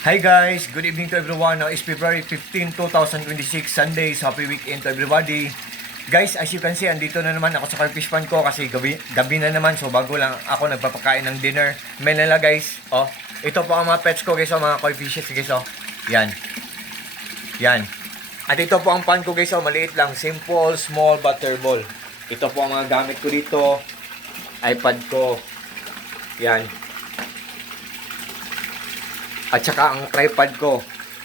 Hi guys, good evening to everyone. Now is February 15, 2026, Sunday. So happy weekend to everybody. Guys, as you can see, andito na naman ako sa car fish pan ko kasi gabi na naman. So bago lang ako nagpapakain ng dinner. May nila guys. Oh, ito po ang mga pets ko guys, mga koi fishes guys. Oh. Yan. Yan. At ito po ang pan ko guys, maliit lang. Simple, small, butterball. Ito po ang mga gamit ko dito. iPad ko. Yan. At saka ang tripod ko.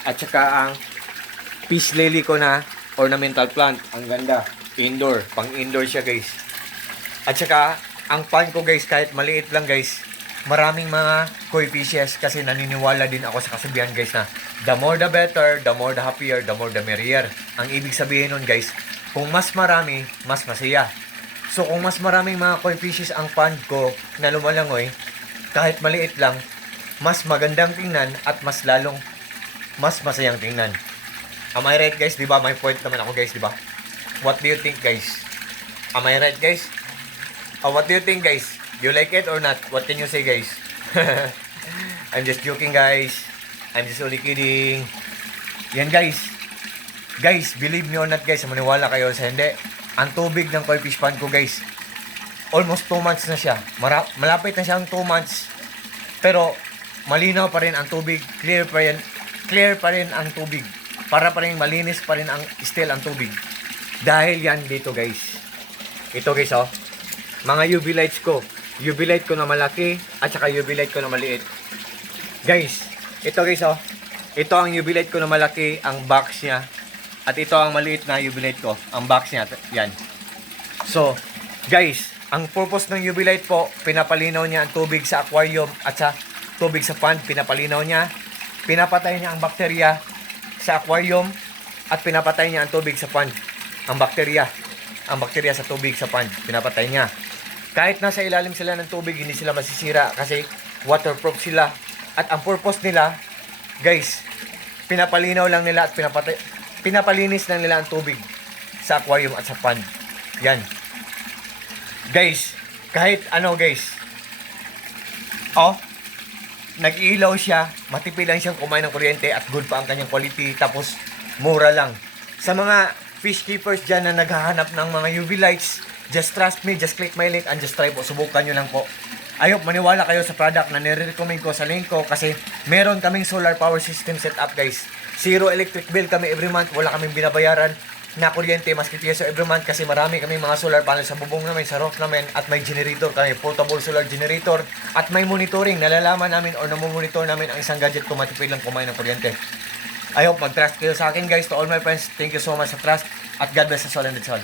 At saka ang peace lily ko na ornamental plant. Ang ganda. Indoor. Pang indoor siya guys. At saka ang pan ko guys, kahit maliit lang guys, maraming mga koi fishes kasi naniniwala din ako sa kasabihan guys na the more the better, the more the happier, the more the merrier. Ang ibig sabihin nun guys, kung mas marami, mas masaya. So kung mas maraming mga koi fishes ang pan ko na lumalangoy, kahit maliit lang, mas magandang tingnan at mas masayang tingnan. Am I right guys? Diba? May point naman ako guys, diba? What do you think guys? Am I right guys? What do you think guys? Do you like it or not? What can you say guys? I'm just joking guys. I'm just only kidding. Yan guys. Guys, believe me or not guys, maniwala kayo sa hindi. Ang tubig ng koi fish pan ko guys, almost 2 months na siya. Malapit na siyang 2 months. Pero malinaw pa rin ang tubig, clear pa rin ang tubig. Para pa rin malinis pa rin ang still ang tubig. Dahil yan dito guys. Ito guys oh. Mga UV lights ko. UV light ko na malaki at saka UV light ko na maliit. Guys, ito guys oh. Ito ang UV light ko na malaki, ang box niya. At ito ang maliit na UV light ko, ang box niya. Yan. So, guys, ang purpose ng UV light po, pinapalinaw niya ang tubig sa aquarium at sa tubig sa pond, pinapalinaw niya. Pinapatay niya ang bakterya sa aquarium at pinapatay niya ang tubig sa pond. Ang bakterya sa tubig sa pond, pinapatay niya. Kahit nasa ilalim sila ng tubig, hindi sila masisira kasi waterproof sila. At ang purpose nila, guys, pinapalinaw lang nila at pinapalinis lang nila ang tubig sa aquarium at sa pond. Yan. Guys, kahit ano guys, oh, nag-ilaw siya, matipid lang siyang kumain ng kuryente at good pa ang kanyang quality, tapos mura lang. Sa mga fish keepers dyan na naghahanap ng mga UV lights, just trust me, just click my link and just try po, subukan nyo lang po. Ayop, maniwala kayo sa product na nire-recommend ko sa link ko kasi meron kaming solar power system setup guys. Zero electric bill kami every month, wala kaming binabayaran na kuryente maski piso every month kasi marami kaming mga solar panel sa bubong namin, sa roof namin at may generator kami, portable solar generator at may monitoring, nalalaman namin or namomonitor namin ang isang gadget kung matipid lang kumain ng kuryente. I hope mag-trust kayo sa akin guys. To all my friends, thank you so much sa trust at God bless us all and that's all.